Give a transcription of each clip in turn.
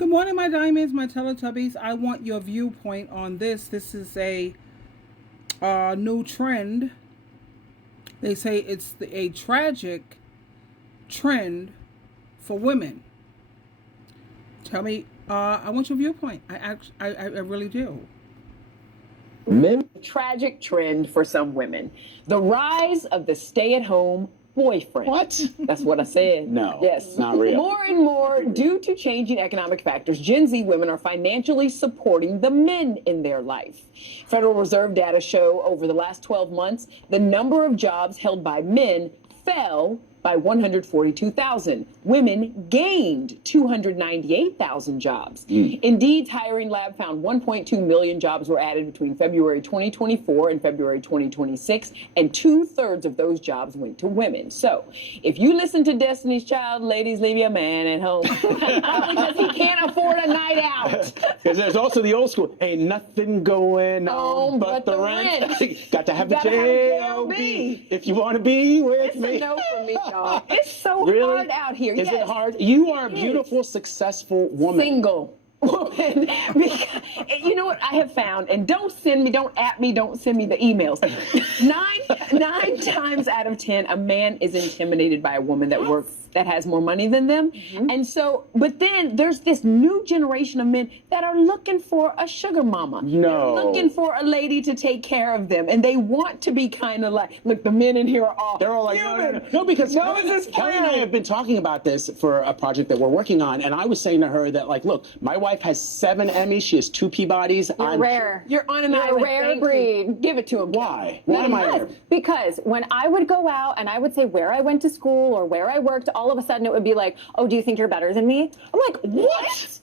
Good morning, my diamonds, my Teletubbies. I want your viewpoint on this. This is a new trend. They say it's a tragic trend for women. Tell me, I want your viewpoint. I really do. Tragic trend for some women. The rise of the stay-at-home boyfriend. What? That's what I said. No. Yes. Not real. More and more, due to changing economic factors, Gen Z women are financially supporting the men in their life. Federal Reserve data show over the last 12 months, the number of jobs held by men fell by 142,000. Women gained 298,000 jobs. Indeed's hiring lab found 1.2 million jobs were added between February 2024 and February 2026, and 2/3 of those jobs went to women. So if you listen to Destiny's Child, ladies, leave your man at home because he can't afford a night out. Because there's also the old school, ain't nothing going on but the rent. Got to have the J-O-B if you want to be with me. It's a no for me, y'all. It's so Really? hard out here. Is Yes. it hard? You are a beautiful, successful woman. Single woman. Because, you know what I have found, and don't send me the emails. Nine times out of 10, a man is intimidated by a woman that has more money than them. And so, but then there's this new generation of men that are looking for a sugar mama. No. They're looking for a lady to take care of them. And they want to be kind of like, look, the men in here are all. They're all like, no, because Kelly and I have been talking about this for a project that we're working on, and I was saying to her that, like, look, my wife has 7 Emmys, she has 2 Peabodys. You're rare. You're on an You're island. a rare Thank you. breed. Give it to him. Why? Why am I rare? Because when I would go out and I would say where I went to school or where I worked, all of a sudden it would be like, oh, do you think you're better than me? I'm like, what?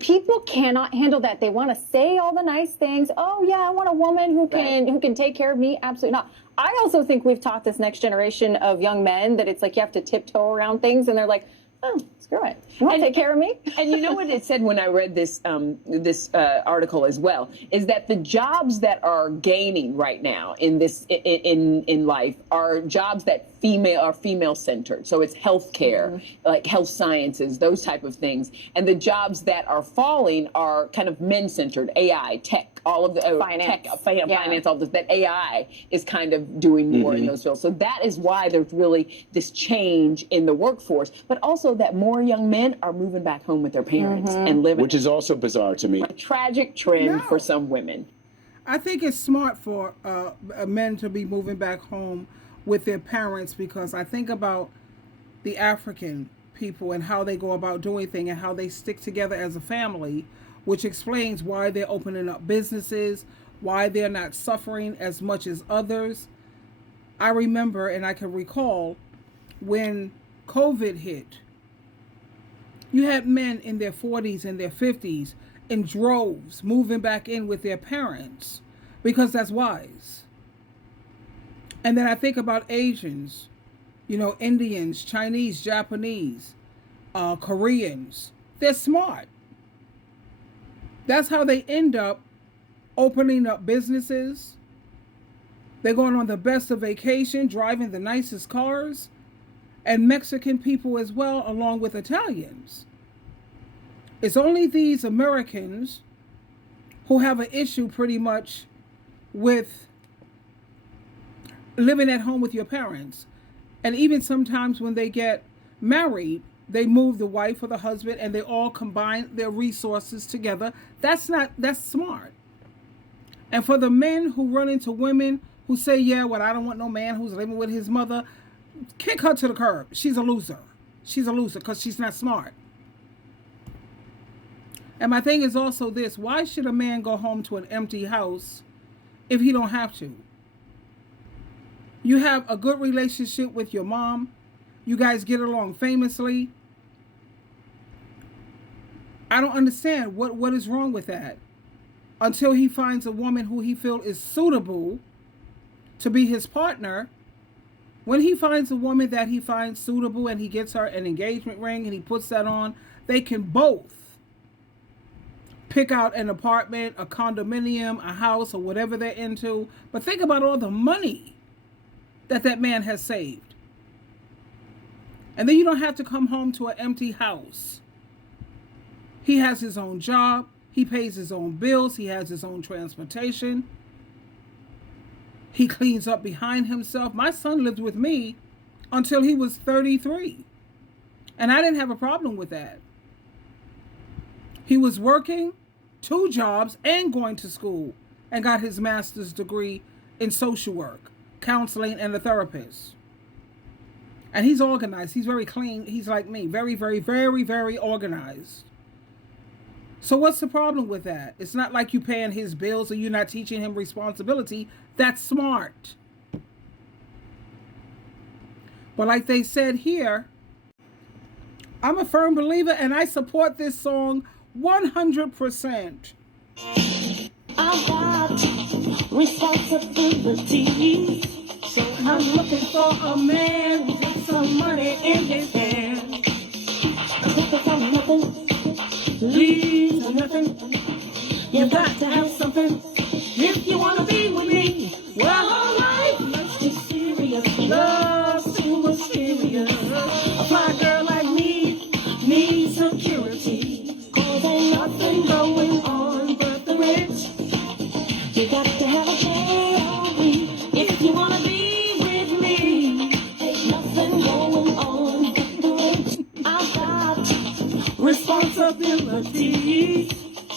People cannot handle that. They want to say all the nice things. Oh yeah, I want a woman who can take care of me. Absolutely not. I also think we've taught this next generation of young men that it's like you have to tiptoe around things, and they're like, oh, screw it. You want to take care of me? And you know what it said when I read this article as well, is that the jobs that are gaining right now in this in life are jobs that are female centered. So it's healthcare, like health sciences, those type of things. And the jobs that are falling are kind of men centered, AI, tech, all of the Finance. finance, all this. That AI is kind of doing more in those fields. So that is why there's really this change in the workforce, but also that more young men are moving back home with their parents and living. Which is also bizarre to me. A tragic trend for some women. I think it's smart for men to be moving back home with their parents, because I think about the African people and how they go about doing things and how they stick together as a family, which explains why they're opening up businesses, why they're not suffering as much as others. I remember, and I can recall, when COVID hit, you had men in their 40s and their 50s in droves moving back in with their parents because that's wise. And then I think about Asians, Indians, Chinese, Japanese, Koreans. They're smart. That's how they end up opening up businesses. They're going on the best of vacation, driving the nicest cars. And Mexican people as well, along with Italians. It's only these Americans who have an issue pretty much with living at home with your parents. And even sometimes when they get married, they move the wife or the husband and they all combine their resources together. That's smart. And for the men who run into women who say, yeah, well, I don't want no man who's living with his mother, kick her to the curb. She's a loser. She's a loser because she's not smart. And my thing is also this: why should a man go home to an empty house if he don't have to? You have a good relationship with your mom. You guys get along famously. I don't understand what is wrong with that. Until he finds a woman who he feels is suitable to be his partner. When he finds a woman that he finds suitable and he gets her an engagement ring and he puts that on, they can both pick out an apartment, a condominium, a house, or whatever they're into. But think about all the money that man has saved. And then you don't have to come home to an empty house. He has his own job. He pays his own bills. He has his own transportation. He cleans up behind himself. My son lived with me until he was 33. And I didn't have a problem with that. He was working 2 jobs and going to school and got his master's degree in social work, counseling, and a therapist. And he's organized. He's very clean. He's like me. Very, very, very, very organized. So what's the problem with that? It's not like you paying his bills or you're not teaching him responsibility. That's smart. But like they said here, I'm a firm believer and I support this song 100%. I've got responsibility, so I'm looking for a man with some money in his hand. Nothing from nothing, leaves with nothing. You got to have something if you want to be with me. Well, life must be serious, love's too mysterious. A fly girl like me needs security, 'cause ain't nothing going on but the rich. You got to have a J-O-B if you want to be with me. Ain't nothing going on but the rich. I've got responsibilities,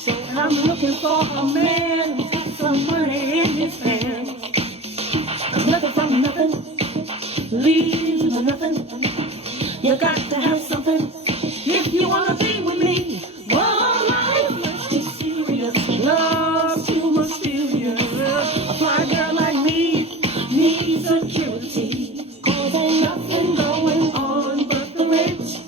so I'm looking for a man with some money in his hands. Nothing from nothing, leaves with nothing. You got to have something if you want to be with me. Whoa, life must be serious, love's too mysterious. A fly girl like me needs security, 'cause ain't nothing going on but the rich.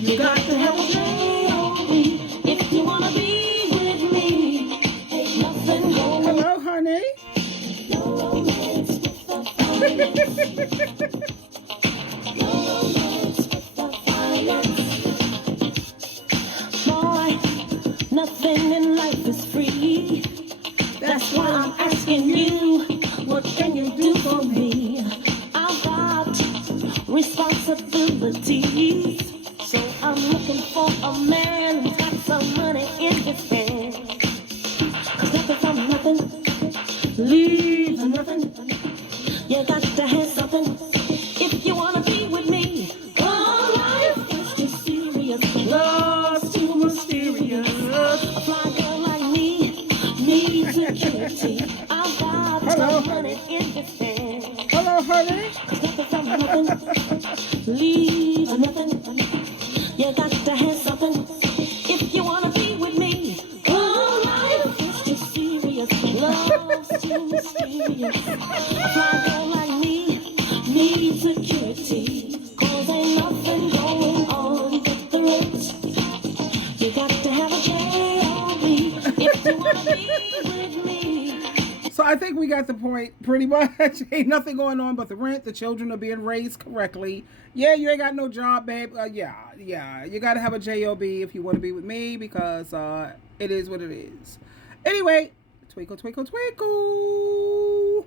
You got to have a J-O-B if you want to be with me. Ain't nothing going on. Hello, honey. No romance without finance. No romance without finance. Boy, nothing in life is free. That's why I'm asking you, what can you do for me? I've got responsibilities, so I'm looking for a man who's got some money in his hand. 'Cause nothing from nothing, leaves nothing. You got to have something if you want to be with me. Oh, life is too serious, love's too mysterious. A fly girl like me needs security. I've got Hello, some money in his hand. Hello, honey. Nothing from nothing, leaves nothing. You got to have something if you want to be with me. Oh, life is too serious, love's too mysterious. A fly girl like me needs security, 'cause ain't nothing going on but the rich. You got to have a J-O-B if you want to be with me. So I think we got the point pretty much. Ain't nothing going on but the rent. The children are being raised correctly. Yeah, you ain't got no job, babe. Yeah. You got to have a J-O-B if you want to be with me, because it is what it is. Anyway, twinkle, twinkle, twinkle.